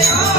Oh,